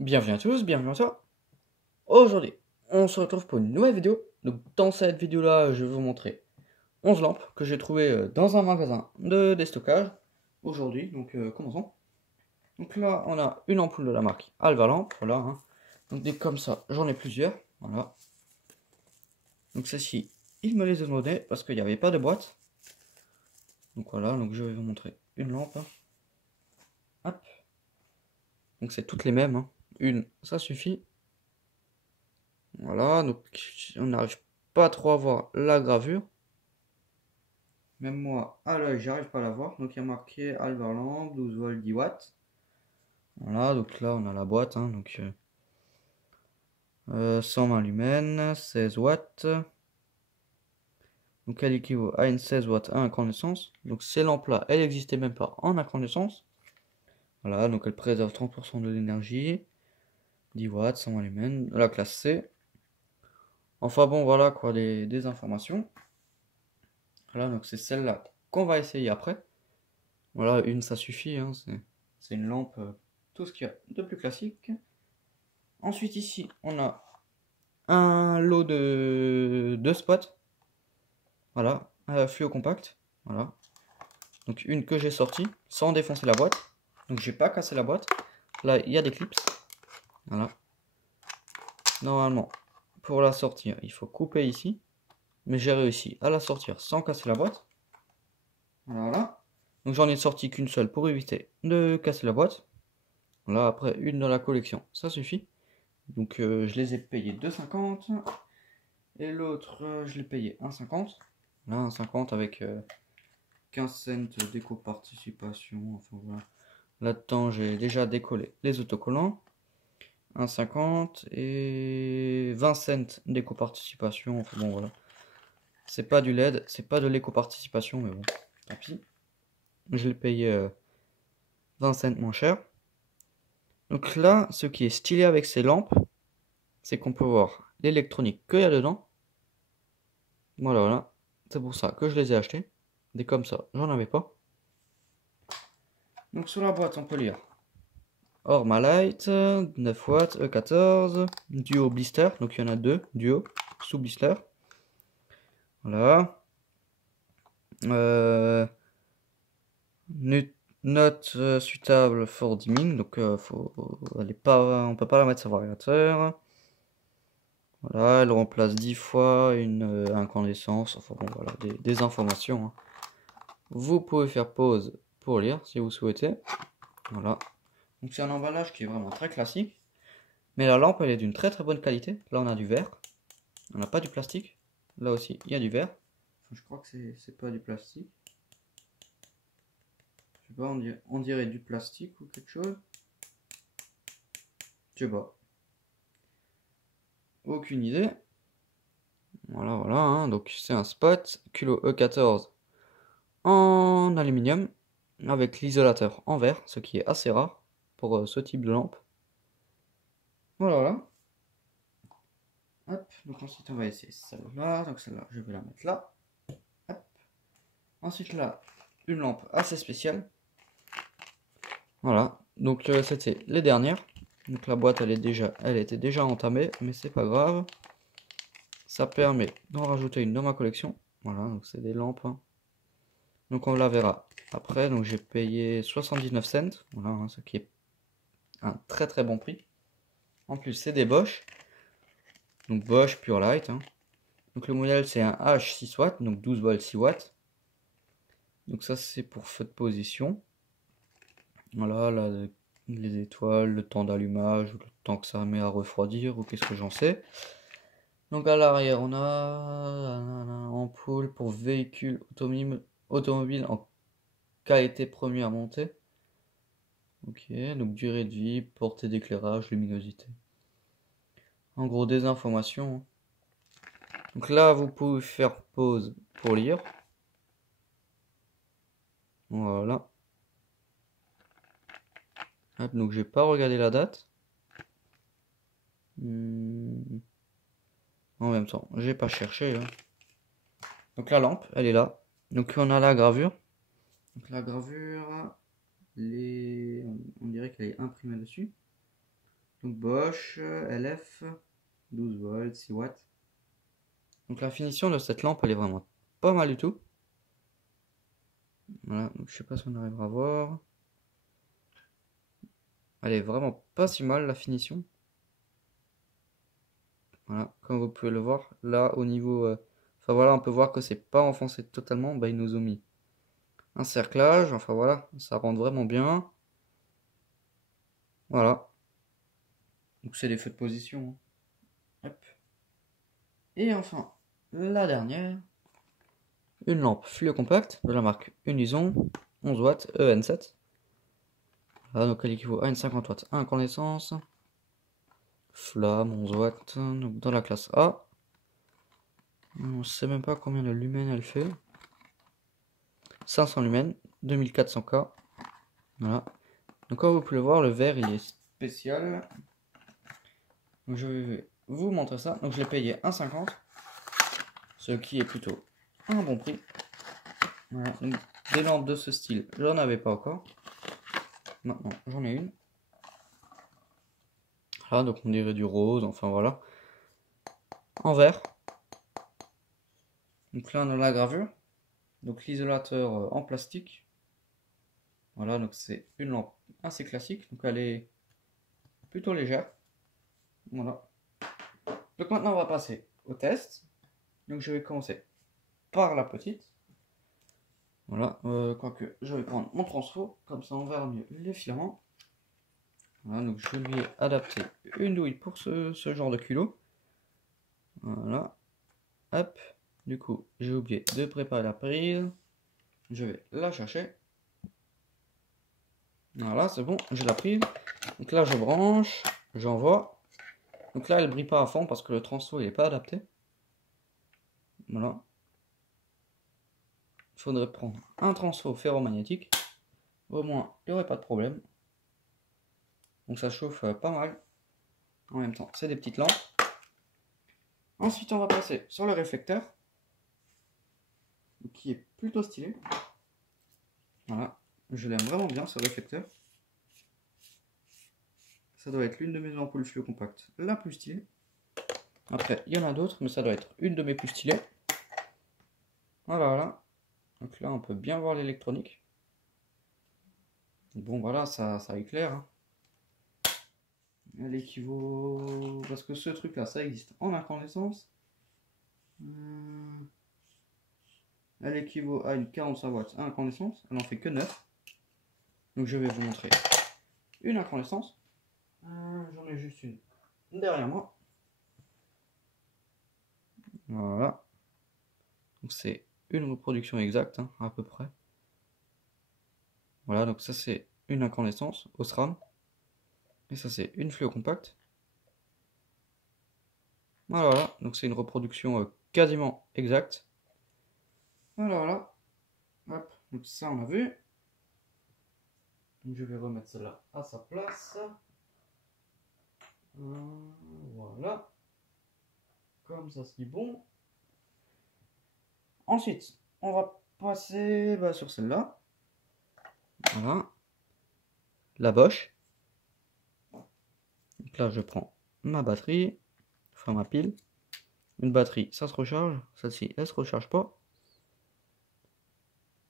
Bienvenue à tous, bienvenue à toi. Aujourd'hui, on se retrouve pour une nouvelle vidéo. Donc dans cette vidéo-là, je vais vous montrer 11 lampes que j'ai trouvées dans un magasin de déstockage aujourd'hui. Donc commençons. Donc là, on a une ampoule de la marque Alva Lamp, voilà, hein. Donc des comme ça, j'en ai plusieurs, voilà. Donc celle-ci, il me les a données parce qu'il n'y avait pas de boîte. Donc voilà, donc je vais vous montrer une lampe, hein. Hop. Donc c'est toutes les mêmes, hein. Une, ça suffit. Voilà, donc on n'arrive pas trop à voir la gravure. Même moi, à l'œil, j'arrive pas à la voir. Donc il y a marqué Alvarland, 12 volts, 10 watts. Voilà, donc là on a la boîte, hein, donc 120 lumens, 16 watts. Donc elle équivaut à une 16 watts à incandescence. Donc ces lampes-là, elles n'existaient même pas en incandescence. Voilà, donc elle préserve 30% de l'énergie. 10 watts, 120 lumens, la classe C. Enfin bon, voilà quoi, des informations. Voilà, donc c'est celle-là qu'on va essayer après. Voilà, une ça suffit, hein, c'est une lampe, tout ce qu'il y a de plus classique. Ensuite ici, on a un lot de spots. Voilà, fluo compact. Voilà. Donc une que j'ai sortie sans défoncer la boîte. Donc j'ai pas cassé la boîte. Là, il y a des clips. Voilà. Normalement, pour la sortir, il faut couper ici. Mais j'ai réussi à la sortir sans casser la boîte. Voilà. Donc j'en ai sorti qu'une seule pour éviter de casser la boîte. Voilà, après une dans la collection, ça suffit. Donc je les ai payés 2,50. Et l'autre, je l'ai payé 1,50. Là, 1,50 avec 15 cents d'éco-participation. Enfin, voilà. Là-dedans, j'ai déjà décollé les autocollants. 1,50 et 20 cents d'éco-participation. Enfin bon, voilà. C'est pas du LED, c'est pas de l'éco-participation, mais bon, tant pis. Je l'ai payé 20 cents moins cher. Donc là, ce qui est stylé avec ces lampes, c'est qu'on peut voir l'électronique qu'il y a dedans. Voilà, voilà. C'est pour ça que je les ai achetés. Des comme ça, j'en avais pas. Donc sur la boîte, on peut lire Ormalite, 9 watts, E14, Duo Blister. Donc il y en a deux, Duo, sous blister. Voilà. Euh, Note suitable for dimming. Donc elle est pas, on peut pas la mettre sur variateur. Voilà, elle remplace 10 fois une incandescence. Enfin bon, voilà, des informations, hein. Vous pouvez faire pause pour lire si vous souhaitez. Voilà. Donc c'est un emballage qui est vraiment très classique. Mais la lampe elle est d'une très très bonne qualité. Là on a du verre. On n'a pas du plastique. Là aussi il y a du verre. Enfin, je crois que c'est pas du plastique. Je sais pas, on dirait du plastique ou quelque chose. Je sais pas. Aucune idée. Voilà, voilà, hein. Donc c'est un spot culot E14 en aluminium avec l'isolateur en verre, ce qui est assez rare pour ce type de lampe. Voilà, voilà. Hop, donc ensuite on va essayer celle-là. Donc celle-là, je vais la mettre là. Hop. Ensuite là, une lampe assez spéciale. Voilà, donc c'était les dernières. Donc la boîte elle était déjà entamée, mais c'est pas grave. Ça permet d'en rajouter une dans ma collection. Voilà, donc c'est des lampes, hein. Donc on la verra après. Donc j'ai payé 79 cents. Voilà, hein, ce qui est un très très bon prix. En plus c'est des Bosch. Donc Bosch Pure Light, hein. Donc le modèle c'est un H 6 watts, donc 12 volts 6 watts. Donc ça c'est pour feu de position. Voilà, là, les étoiles, le temps d'allumage, le temps que ça met à refroidir, ou qu'est-ce que j'en sais. Donc à l'arrière, on a une ampoule pour véhicule automobile en qualité première montée. Ok, donc durée de vie, portée d'éclairage, luminosité. En gros, des informations, hein. Donc là, vous pouvez faire pause pour lire. Voilà. Hop, donc j'ai pas regardé la date. En même temps, j'ai pas cherché, hein. Donc la lampe, elle est là. Donc on a la gravure. Donc la gravure, on dirait qu'elle est imprimée dessus. Donc Bosch, LF, 12 volts, 6 watts. Donc la finition de cette lampe, elle est vraiment pas mal du tout. Voilà, donc je sais pas si on arrivera à voir. Elle est vraiment pas si mal la finition. Voilà, comme vous pouvez le voir, là au niveau... enfin voilà, on peut voir que c'est pas enfoncé totalement. Bah, ils nous ont mis un cerclage, enfin voilà, ça rentre vraiment bien. Voilà. Donc c'est des feux de position. Hop. Et enfin, la dernière. Une lampe fluo compact de la marque Unison, 11 watts EN7. Voilà, donc elle équivaut à une 50 watts incandescence. Flamme, 11 watts, donc dans la classe A. On ne sait même pas combien de lumens elle fait. 500 lumens, 2400K. Voilà. Donc comme vous pouvez le voir, le verre il est spécial. Donc je vais vous montrer ça. Donc je l'ai payé 1,50, ce qui est plutôt un bon prix. Voilà. Donc, des lampes de ce style, j'en avais pas encore. Maintenant j'en ai une. Voilà, donc on dirait du rose, enfin voilà. En verre. Donc là on a la gravure. Donc l'isolateur en plastique. Voilà, donc c'est une lampe assez classique. Donc elle est plutôt légère. Voilà. Donc maintenant on va passer au test. Donc je vais commencer par la petite. Voilà, quoique je vais prendre mon transfo, comme ça on verra mieux les filaments. Voilà, donc je lui ai adapté une douille pour ce genre de culot. Voilà, hop, du coup j'ai oublié de préparer la prise. Je vais la chercher. Voilà, c'est bon, j'ai la prise. Donc là je branche, j'envoie. Donc là elle brille pas à fond parce que le transfo il est pas adapté. Voilà. Il faudrait prendre un transfo ferromagnétique. Au moins il n'y aurait pas de problème. Donc ça chauffe pas mal. En même temps, c'est des petites lampes. Ensuite, on va passer sur le réflecteur, qui est plutôt stylé. Voilà, je l'aime vraiment bien ce réflecteur. Ça doit être l'une de mes ampoules fluo compactes la plus stylée. Après, il y en a d'autres, mais ça doit être une de mes plus stylées. Voilà, voilà. Donc là, on peut bien voir l'électronique. Bon, voilà, ça éclaire. Hein. Elle équivaut... Parce que ce truc-là, ça existe en incandescence. Elle équivaut à une 45 watts à incandescence. Elle n'en fait que 9. Donc je vais vous montrer une incandescence. J'en ai juste une derrière moi. Voilà. Donc c'est une reproduction exacte, hein, à peu près. Voilà, donc ça c'est une incandescence au SRAM. Et ça c'est une fluo compacte. Voilà, voilà. Donc c'est une reproduction quasiment exacte. Voilà, voilà. Hop, donc ça on a vu. Donc je vais remettre celle-là à sa place. Voilà. Comme ça c'est bon. Ensuite, on va passer sur celle-là. Voilà. La Bosch. Donc là, je prends ma batterie. Enfin, ma pile. Une batterie, ça se recharge. Celle-ci, elle se recharge pas.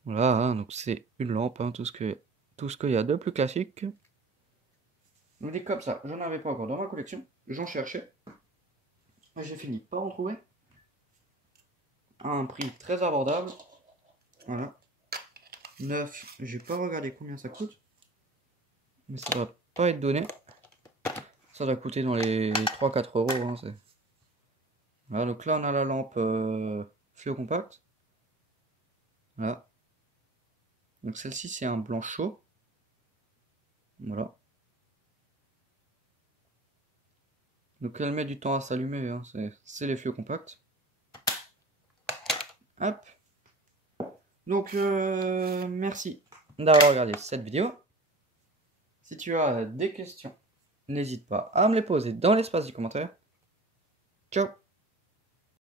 Voilà, hein, donc c'est une lampe, hein, tout ce qu'il y a de plus classique. Donc des comme ça, j'en avais pas encore dans ma collection. J'en cherchais. J'ai fini par en trouver. À un prix très abordable. Voilà. 9, j'ai pas regardé combien ça coûte. Mais ça doit pas être donné. Ça doit coûter dans les 3-4 euros. Hein, voilà, donc là on a la lampe fluo compact. Voilà. Donc celle-ci c'est un blanc chaud. Voilà. Donc elle met du temps à s'allumer. Hein, c'est les fluo compacts. Hop. Donc merci d'avoir regardé cette vidéo. Si tu as des questions, n'hésite pas à me les poser dans l'espace du commentaire. Ciao.